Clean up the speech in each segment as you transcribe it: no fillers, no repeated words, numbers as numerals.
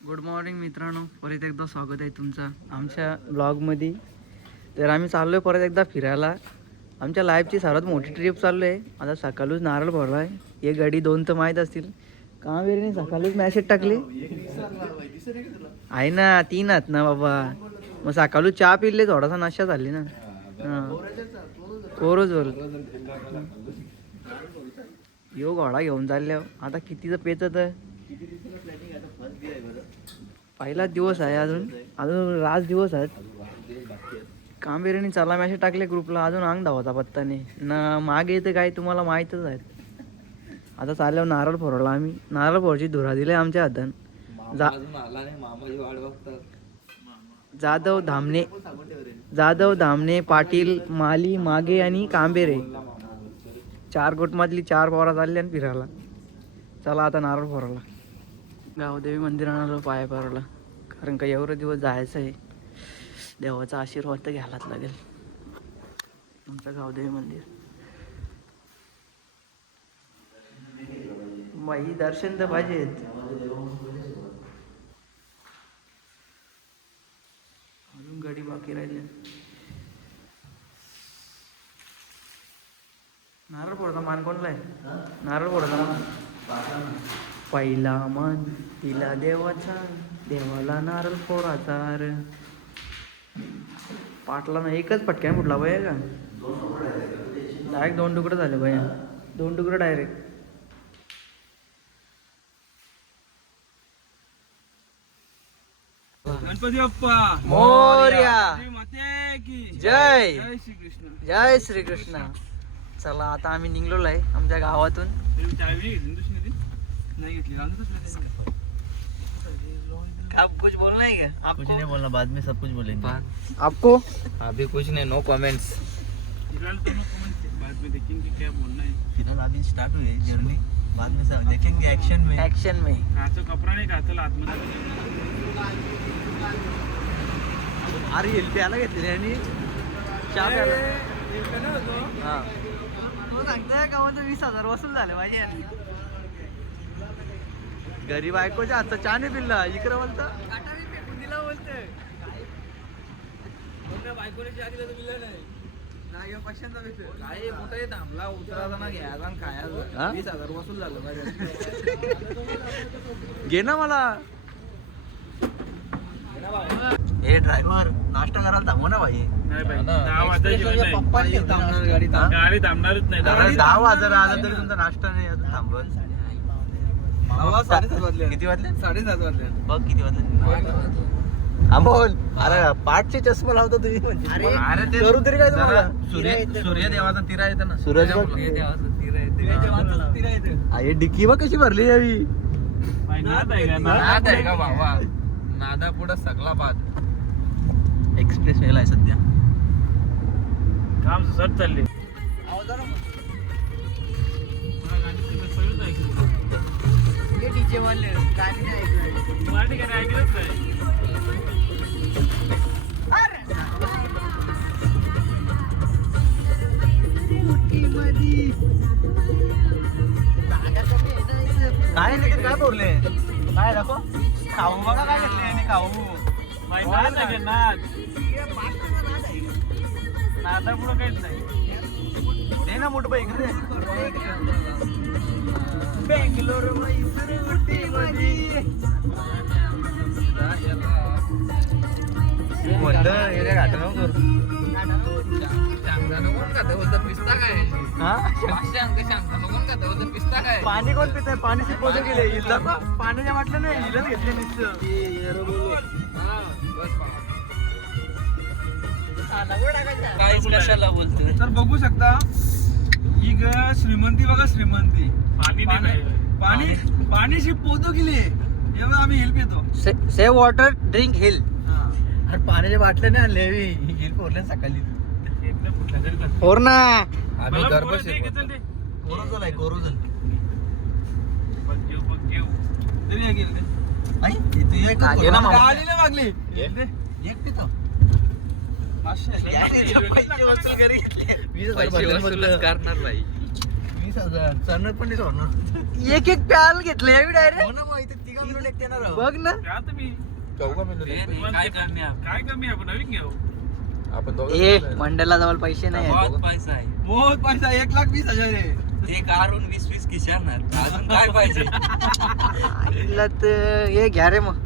Good morning मित्रांनो, परत एकदा स्वागत आहे तुमचं आमच्या ब्लॉगमध्ये. तर आम्ही चाललो आहे परत एकदा फिरायला. आमच्या लाईफची सर्वात मोठी ट्रिप चाललो आहे. आता सकाळीच नारळ फोडला आहे. एक गाडी 2 तर माहीत असतील. कामवीरने सकाळीच मॅसेज टाकली आहे ना, 3 आहेत ना बाबा. मग सकाळी चहा पिले, थोडासा नाश्ता झाली ना. हां कोरोज बोल यो घोडा घेऊन चालल्या. आता कितीचं पेचत आहे. पहिलाच दिवस आहे, अजून अजून राज दिवस आहेत. कामवीरने चला मॅसेज टाकले ग्रुपला, अजून अंग धावाचा पत्ता नाही ना. मागे येते काय तुम्हाला माहीतच आहे. आता चालल्यावर नारळ फोडला आम्ही. नारळ फोडची धुरा दिली आमच्या हातात. जाधव धामणे पाटील माली मागे आणि कांबेरे 4 गोटमधली 4 पोरा चालली आणि फिरायला. चला आता नारळ फोडला. गावदेवी मंदिराला पाया पडला, कारण का एवढे दिवस जायचं आहे. देवाचा आशीर्वाद तर घ्यायलाच लागेल. आमचं गावदेवी मंदिर बाई, दर्शन तर पाहिजेत. अजून गाडी बाकी राहिले. नारळ फोडता मान कोणला आहे? नारळ फोडता मान पहिला मान तिला देवाचा, देवाला नारळ फोडाचा. पाटला ना एकच पटक्याने फुटला बाई का? डायरेक्ट 2 तुकडे झाले बाई. 2 तुकडे डायरेक्ट. गणपती बाप्पा मोरया. जय जय श्रीकृष्ण. जय श्रीकृष्ण. चला आता आम्ही निघलो आहे आमच्या गावातून. नाही घेतली. आप कुछ बोलना है क्या? आपको कुछ नहीं बोलना, बाद में सब कुछ बोलेंगे. आपको अभी कुछ नहीं, नो कमेंट्स. फिलहाल तो बाद में देखेंगे क्या बोलना है. फिलहाल अभी स्टार्ट हुई है जर्नी, बाद में सब देखेंगे एक्शन में. एक्शन में. खायचं कपडा नाही खायचं आतमध्ये. अरे एलपी आला घेतली आणि चहा प्याला. हां तो सांगताय का मग 20,000 वसूल झाले माझे. गरीब बायकोच्या हातचा चहा नाही पिल्ला. इकडं बोलतं काटारी फेकून दिला बोलतोय. बायकोने चहा दिला तर मिळालं नाही. नाही पक्षांचा भेटतोय. काय मोठा थांबला उतरायचा घ्यायचा आणि खायचं. 20,000 वसूल झालं माझ्या. घे ना मला. हे ड्रायव्हर नाश्ता करायला थांबव ना भाई. नाही बाई, 10 वाजायची वेळ नाही. पप्पांनी थांबणार गाडी. गाडी थांबणारच नाही. 10 वाजायला आला तरी तुमचा नाश्ता नाही अजून थांबवत. 7:30 वाजले. किती वाजले? 7:30 वाजले. बघ किती वाजले. अमोल अरे पाठचे चष्मा लावता तुम्ही म्हणजे. अरे ते करू तरी काय तुम्हाला? सूर्यदेवाचा तिरा येतं ना. सूरज अरे डिक्की बघ कशी भरली यावी. नाद आहे का बाबा? नादा पुढे सगळा बाद. एक्सप्रेस वेला आहे सध्या. काम सर चालले. डीजे वाले गाणी नाही ऐकलं. मराठी गाणी ऐकलंच नाही. काय नाही काय बोलले काय दाखव. खाऊ बघा काय घेतले आणि खाऊ. नाद आहे का नाद? नादा पुढे काहीच नाही. दे ना मोठं बाईक रे. बेंगलोर म्हणलं हे काय घाट नको करू. पिस्ता काय? हा पिस्ता काय? पाणी कोण पित पाणी शिकवतो गेले. पाण्याच्या वाटलं नाही हिलच घेतले नुसतं. कशाला बोलतोय. तर बघू शकता ही ग श्रीमंती बघा. श्रीमंती पाणी पाणी पोतो गेली. एवढं आम्ही हेल्प येतो. Save water drink hill. अरे पाण्याच्या बाटल्या नाही आणले हिल फोरल्या सकाळी. फोर ना आम्ही गर्भ कोरोजल आहे कोरोजल. मागली एक पितो. 20,000 करणार भाई. 20,000 चालणार पण नाही सोडणार. एक प्याल घेतले डायरेक्ट. बघ ना घ्या तुम्ही काय कमी आहे? काय कमी आहे आपण नवीन घेऊ ए मंडळाला जवळ पैसे नाही आहेत. बहुत पैसा आहे. बहुत पैसा 1,20,000 आहे. ते कारून 20-20 खिशाणार अजून काय पाहिजे? आईला तर हे घ्या रे मग.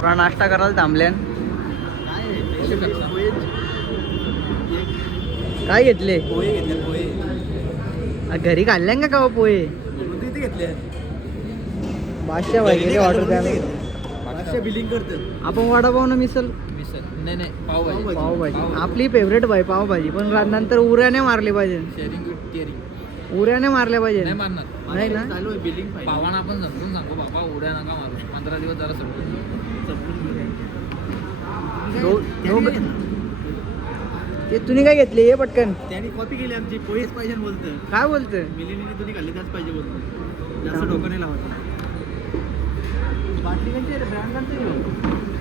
थोडा नाश्ता करायला थांबल्यान. काय घेतले पोहे घेतले पोहे. घरी खाल्ल्यान का हो पोहे? किती घेतले? बादशाह भाई ऑर्डर द्या. बिलिंग करतो आपण वडापाव न मिसल नाही नाही पावभाजी पावभाजी आपली फेवरेट भाई पावभाजी. पण नंतर उऱ्याने मारले पाहिजे. शेअरिंग विथ टिअरिंग उऱ्याने मारले पाहिजे. नाही मारणार नाही ना चालू आहे बिलिंग भावाना आपण समजून सांगू बाबा उड्या नका मारू 15 दिवस जरा ते तुम्ही काय घेतले हे पटकन? त्यांनी कॉपी केली आमची पोहेच पाहिजे बोलतं. काय बोलतोय? मिलिनीने तुम्ही खाल्ली त्याच पाहिजे बोलतो. जास्त डोकं नाही लावत.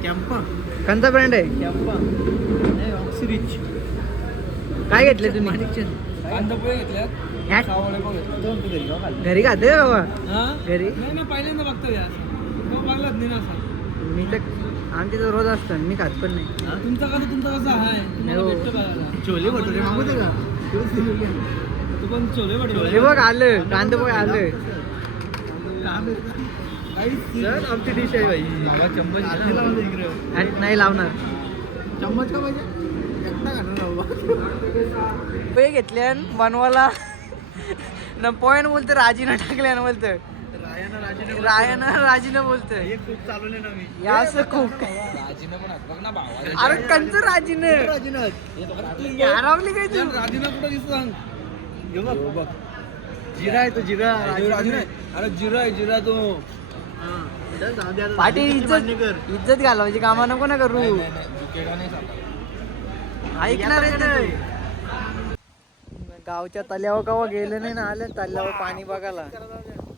कॅम्पा कोणता ब्रँड आहे? कॅम्पा नाही ऑक्सिरिच. काय घेतले तुम्ही? कांदा पोहे घेतल्या ह्याट? सावळे पण घेतले. दोन तू घरी खाल्ले. घरी खाते का बाबा? हा घरी नाही ना पहिल्यांदा बघतो यार बघलाच नाही ना असा. मी तर आमच्या तर रोज असतं मी खात पण नाही. तुमचा कसा आहे तुम्हाला हो. भेटतो बघायला. छोले भटुरे मागवते का? तू पण छोले भटुरे हे बघ आलं कांदा पोहे आलं. आमची डिश आहे भाई. चम्मच ह्याट नाही लावणार. चम्मच का पाहिजे? एकटा खाणार बाबा. पोहे घेतले बनवायला न पोह्यानं बोलतं राजीनं टाकल्यानं बोलतं रायानं राजीनं बोलतं. हे खूप चालवले ना मी. या असं खूप राजीनं पण बघ ना भावा. अरे कंच राजीनं हरवली काय तू? राजीना कुठं दिसतो सांग. हे बघ जिरा आहे तो जिरा. अरे जिरा आहे जिरा तो. पाटील इज्जत घालवायची कामा नको ना करू. ऐकणार आहे गावच्या तल्यावर कवा गेलं नाही ना आलं तल्यावर पाणी बघायला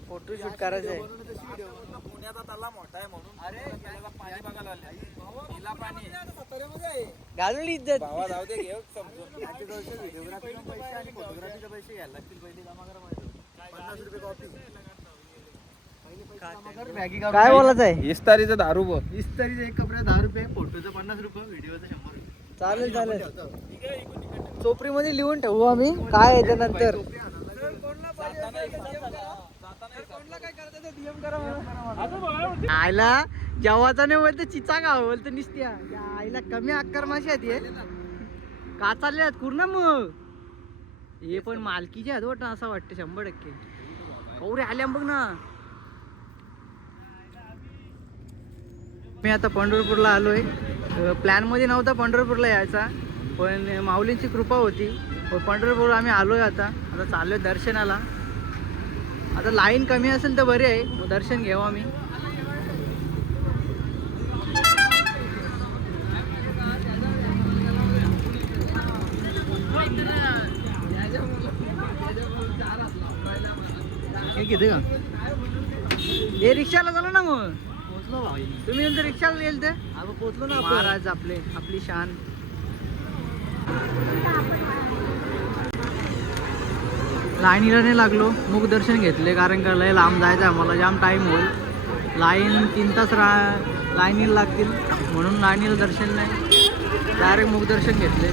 फोटो शूट करायचं आहे. पुण्याचा तला मोठा आहे म्हणून पाणी बघायला आले. घालवली इज्जत. भावा जाऊ दे घेऊ समजून. व्हिडिओग्राफीचे पैसे आणि फोटोग्राफीचे पैसे घ्यायला लागतील. पहिले जमा करा माहिती 50 रुपये कॉपी. काय बोलायचं आहे? इस्तारीचा दारू बघ. इस्तारीचे एक कपडे 10 रुपये, फोटोचं 50 रुपये, व्हिडिओचं 100 रुपये. चालेल चालेल चोपडीमध्ये लिहून ठेवू आम्ही काय आहे त्यानंतर. आईला जेव्हाचा नाही बोलतो चिचा गाव बोलतो निसत्या या आईला कमी अक्कर माशी आहेत हे का चालले आहेत पूर्ण मग हे पण मालकीचे आहेत वाटतं असं वाटतं 100%. कवरे आल्या बघ ना. मी आता पंढरपूरला आलोय. प्लॅन मध्ये नव्हता पंढरपूरला यायचा पण माऊलींची कृपा होती. पंढरपूर आम्ही आलोय आता चाललोय दर्शनाला. आता लाईन कमी असेल तर बरे आहे मग दर्शन घेऊ आम्ही. घेते का? हे रिक्षाला झालं ना मग पोहोचलो भाई. तुम्ही नंतर रिक्षाला गेल तर आपण पोहोचलो ना. महाराज आपली शान. लाईनीला नाही लागलो मुख दर्शन घेतले कारण का लय लांब जायचं आम्हाला जाम टाईम होईल. लाईन 3 तास लाईनीला लागतील म्हणून लाईनीला दर्शन नाही डायरेक्ट मुख दर्शन घेतले.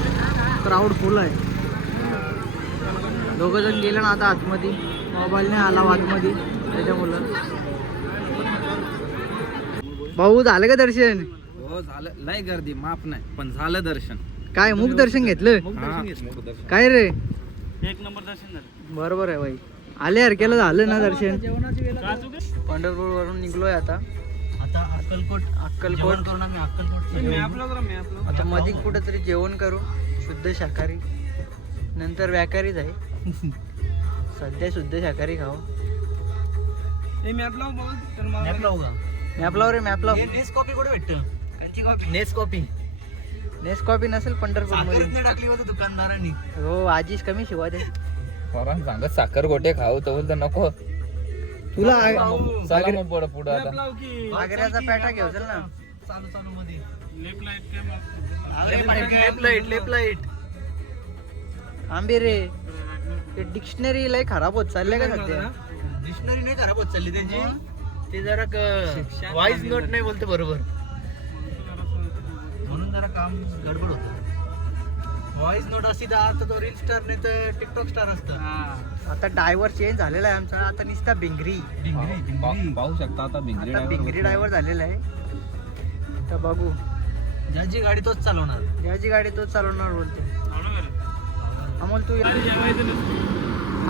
क्राऊड फुल आहे. दोघंजण गेले ना आता आतमध्ये. मोबाईल नाही आला आतमध्ये त्याच्यामुळं. भाऊ झालं का दर्शन? हो झालं. लय गर्दी माफ नाही पण झालं दर्शन. काय मुख दर्शन घेतलं? काय रे एक नंबर दर्शन झालं. बरोबर आहे भाई. आले हरकेला झालं ना दर्शन. पंढरपूर वरून निघलोय आता अक्कलकोट करून आम्ही अक्कलकोट. आता मध्ये कुठेतरी जेवण करू शुद्ध शाकाहारी नंतर व्याकारी आहे. सध्या शुद्ध शाकाहारी खाऊ. मॅप लावू का? मॅप लाव रे मॅप लाव. नेस कॉपी कुठे भेटतं? कोणची कॉपी? नेस कॉपी नसेल पंढरपूर मध्ये टाकली होती दुकानदारांनी. हो आजीच कमी शिवा दे. सांगत साखर गोटे खाऊ तो बोलतो नको. तुला चला मग पुढं आता आग्र्याचा पेठा घेऊ चल ना. चालू मध्ये लेफ्ट लाईट आंबे रे. ते डिक्शनरी लय खराब होत चालले का सध्या. डिक्शनरी नाही खराब होत चालली त्यांची. ते जरा वाईज नोट नाही बोलते बरोबर, म्हणून जरा काम गडबड होतं. व्हॉइस नोट असती तर आता तो रील स्टार नाही तर टिकटॉक स्टार असतं. आता डायव्हर चेंज झालेला आहे आमचा. आता नुसता भिंगरी. पाहू शकता आता भिंगरी डायव्हर झालेला आहे. तर बघू ज्याची गाडी तोच चालवणार. याची गाडी तोच चालवणार बोलते. अमोल तू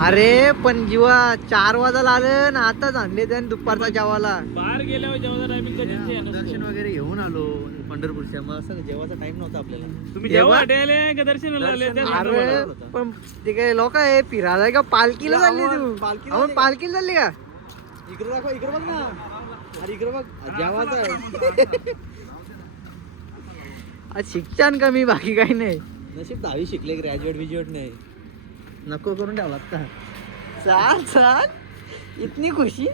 अरे पण जेव्हा 4 वाजायला आलं ना आता आणले त्याने दुपारचा जेवायला. बाहेर गेल्यावर जेवणाचा टायमिंग कधी दर्शन वगैरे घेऊन आलो पंढरपूरच्या. मग असं जेवायचा टाइम नव्हता आपल्याला. तुम्ही जेव्हा हॉटेल का दर्शनाला आले अरे पण ते काय लोक आहे फिरायला का पालखीला चालली तू. आपण पालखीला चालली का. इकडे दाखव, इकडे बघ ना. अरे इकडे बघ जेवायचा. आज शिक्षण कमी बाकी काही नाही. नशीब 10वी शिकले, ग्रॅज्युएट विज्युएट नाही. नको करून ठेवला आता. चाल इतनी खुशी.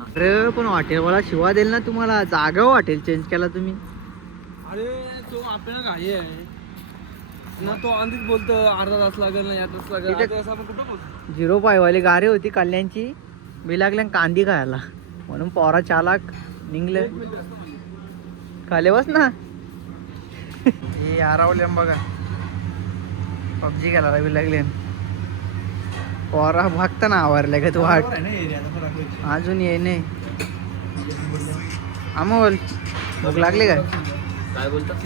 अरे पण हॉटेलवाला शिवा देईल ना तुम्हाला. जागा हॉटेल चेंज केला तुम्ही. अरे तो आपल्याला घाई आहे ना. तो आधीच बोलतो अर्धा तास लागेल ना, या तास लागेल. तिथे- अर्धा तास आपण कुठं बोलतो. 0 पायवाली गाडी होती कल्याणची. मी लागल्या कांदी खायला म्हणून पोरा चालाक निघले. खाले बस ना. हे आरावले बघा पबजी घ्यायला रवी लागले. पोरा बघता ना आवरले का तू वाट. अजून ये नाही. अमोल भूक लागली का. काय बोलतात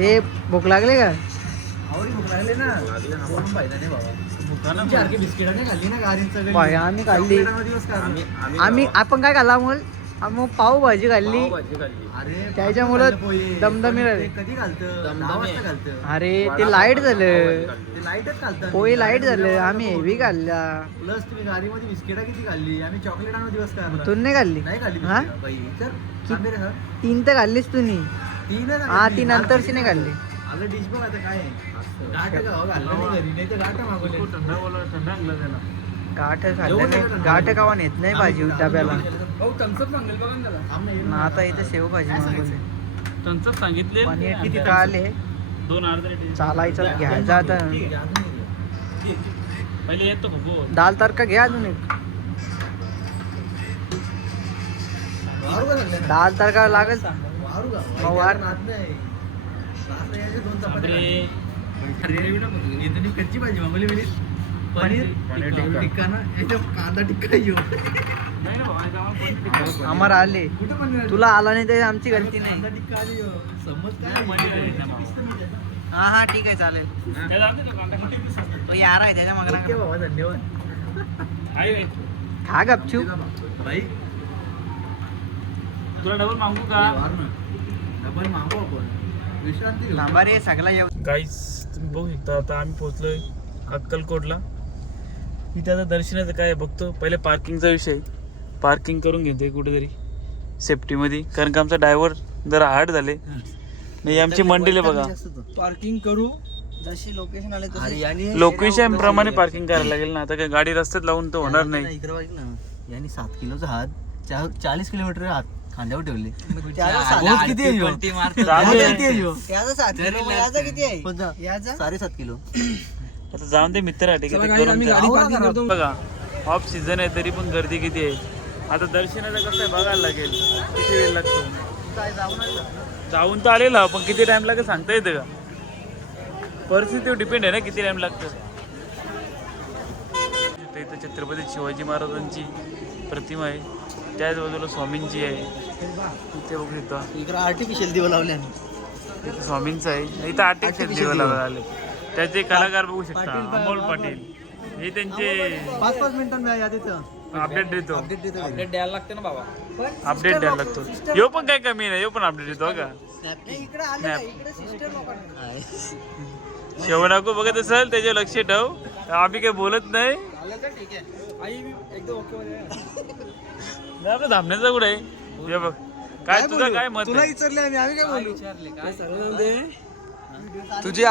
हे भूक लागली का. भूक लागले ना. कोण पाहिजे नाही बाबा. बिस्किट नाही खाल्ली ना गाडीचं. बाय आम्ही खाल्ली. आम्ही आपण काय खाल्ला अमोल. मग पाव भाजी खाल्ली. अरे त्याच्यामुळं दमदमी राहिले. कधी घालतं. अरे ते लाईट झालं. ते लाईटच घालतं. पोळी लाईट झालं. आम्ही हेवी खाल्ला. प्लस तुम्ही गाडीमध्ये बिस्किटा किती खाल्ली. आम्ही चॉकलेट आणून दिवस का तू नाही खाल्ली. नाही खाल्ली. हा? बाई तर सांग रे सर. 3 तर खाल्लीस तुम्ही. 3 हा ती नंतरची नाही खाल्ली. आपलं डिश बघ आता काय गाठ घाललं नाही घरी. नाही तर गाठ मागवले. गाठ खाल्लं नाही. गाठ कावा नेत नाही भाजी डब्याला. टंचप सांगेल बघा ना त्याला. ना आता इथे शेव भाजी मागवली. टंचप सांगितले पनीर किती का आले. 2 अर्धे चालायचं घ्यायचं आता. पहिले येतो बघू. दाल तडका घ्या अजून एक. दाल तडका लागेल. मग वार कच्ची भाजी मागवली मी. पनीर टिक्का ना. कांदा टिक्का येऊ. आम्हाला आले. कुठं पनीर. तुला आला नाही तर आमची गलती नाही. कांदा टिक्का आली हो. समज काय. हा ठीक आहे चालेल. तो यार आहे त्याच्या ओके मग बाबा धन्यवाद. खा गपचूप. भाई तुला डबल मागू का. डबल मागू आपण. विश्रांती घेऊ. थांबा रे सगळा येऊ. गाईस तुम्ही बघू शकता आता आम्ही पोहोचलोय अक्कलकोटला. इथे आता दर्शनाचं काय बघतो. पहिले पार्किंगचा विषय. पार्किंग करून घेते कुठेतरी सेफ्टीमध्ये, कारण का आमचा ड्रायव्हर जरा हार्ड झाले. नाही आमची मंडळी बघा. पार्किंग करू जशी लोकेशन आले अरे यानी लोकेशन प्रमाणे पार्किंग करायला लागेल ना. आता काय गाडी रस्त्यात लावून तर होणार नाही. इकडे बघ ना. यानी 7 किलोचा हात 40 किलोमीटर हात खांद्यावर ठेवले. त्याचा किती आहे ह्यो? चालेल. किती आहे ह्यो? 7 किलो. याचा किती आहे. कोणता? याचा 7.5 किलो. आता जाऊन दे मित्र बघा. ऑफ सीझन आहे तरी पण गर्दी किती आहे. आता दर्शनाचं कसं आहे बघायला लागेल. किती वेळ लागतो. जाऊन तर आलेला पण किती टाइम लागेल सांगता येतं का. परिस्थितीवर डिपेंड आहे ना किती टाइम लागतं. इथं छत्रपती शिवाजी महाराजांची प्रतिमा आहे. त्याच बाजूला स्वामींची आहे. इथे बघू इथं इकडे आर्टिफिशियल दिवा लावले. इथं स्वामींचं आहे. इथं आर्टिफिशियल दिवा लावला आले. त्याचे कलाकार बघू शकता. अमोल पाटील हे त्यांचे 5-5 मिनिटांनी या तिथं अपडेट देतो. अपडेट द्यायला लागते ना बाबा. अपडेट द्यायला लागतो. यो पण काय कमी नाही. यो पण अपडेट देतो का. इकडे आले इकडे सिस्टर लोकांना. शेवणाको बघत असेल त्याच्यावर लक्ष ठेव. आम्ही काही बोलत नाही. ठीक आहे. आपलं धामण्याचा कुठे आहे. हे बघ काय तुझं काय मत आहे? विचारले आम्ही काय बोलू. तुझी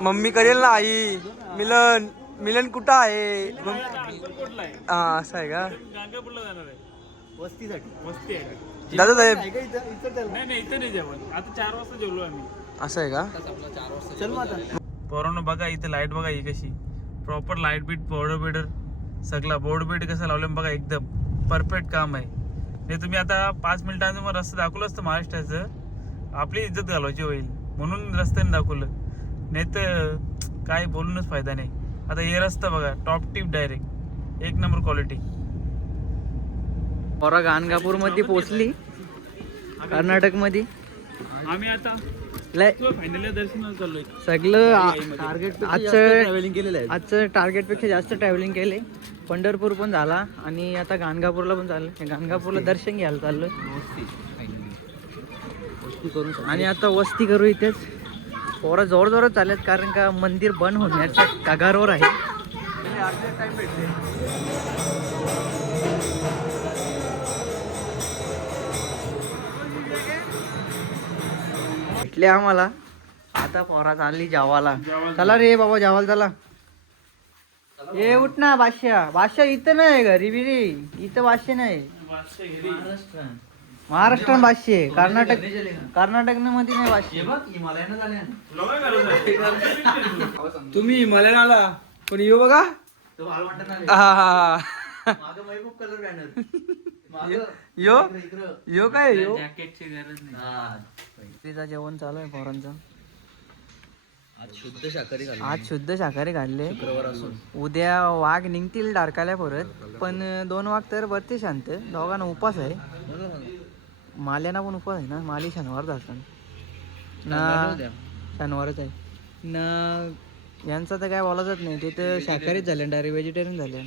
मम्मी करेल ना आई मिलन. मिलन कुठं आहे अक्कलकोटला आहे. हा असं आहे का गाणगापूरला जाणार आहे. वस्तीसाठी मस्ती आहे. दादा साहेब आहे का इथं इथं त्याला नाही नाही इथं नाही जेवण. आता 4 वाजता जेवलो आम्ही. असं आहे का चल मग आता पोरांनो बघा इथे लाईट बघा ही कशी प्रॉपर लाईट बीट बॉर्डर बीडर सगळा बोर्ड बीट कसं लावलं बघा एकदम परफेक्ट काम आहे. नाही तुम्ही आता 5 मिनिटांचं मग रस्ता दाखवलं असतं महाराष्ट्राचं आपली इज्जत घालवायची होईल म्हणून रस्त्याने दाखवलं. नाही तर काय बोलूनच फायदा नाही. आता हे रस्ता बघा top tip direct 1 number quality. पोरा गाणगापूर मध्ये पोहोचली कर्नाटक मध्ये. आम्ही आता लय फायनल दर्शनाला चाललोय. सगळं टार्गेट आजचं ट्रॅव्हलिंग केलेलं आहे. आजचं टार्गेटपेक्षा जास्त ट्रॅव्हलिंग केले. पंढरपूर पण झाला आणि आता गाणगापूरला पण चाललं. गाणगापूरला दर्शन घ्यायला चाललोय वस्ती करून आणि आता वस्ती करू इथेच. पोरं जोर जोरात चालत कारण का मंदिर बंद होण्याच्या कगारवर आहे. टाइम भेटले. भेटले आम्हाला. आता पोरा चालली जावाला. चला रे बाबा जावाला चला. ए उठ ना बादशाह इथं नाही घरी बिरी इथं बादशाह नाही. महाराष्ट्रात बादशाह आहे. कर्नाटक मध्ये नाही बादशाह. तुम्ही हिमालयाला आला पण यो बघा महबूब कलर बॅनर यो यो काय यो जॅकेटची गरज नाही. तिचं जेवण चालू आहे पोरांचं. आज शुद्ध शाकाहारी खाल्लं. आज शुद्ध शाकाहारी खाल्ले. शुक्रवार असून उद्या वाघ निघतील डारकाल्या परत पण 2 वाघ तर बरते शांत. दोघांना उपास आहे. माल्याना पण उपास आहे ना. माली शनिवार जातात ना. शनिवारच आहे ना. यांचं तर काय बोलायचंच नाही. ते तर शाकाहारीच झाले डायरेक्ट व्हेजिटेरियन झाले.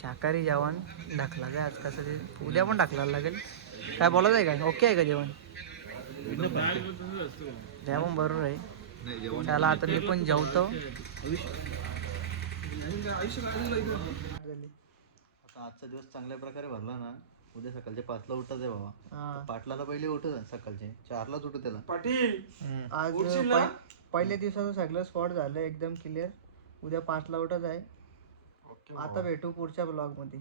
शाकाहारी जेवण ढकला काय आज कसं ते उद्या पण ढकलायला लागेल. काय बोलायचं आहे काय ओके आहे का जेवण द्या पण बरोबर आहे. चला आता मी पण जेवतो. आता आजचा दिवस चांगल्या प्रकारे भरला ना. उद्या सकाळचे 5ला उठायचं आहे बाबा. पाटलाला पहिले उठत सकाळचे 4लाच उठू त्याला. आज पहिल्या दिवसाचं सगळं स्पॉट झालं एकदम क्लिअर. उद्या 5ला उठत आहे. आता भेटू पुढच्या ब्लॉग मध्ये.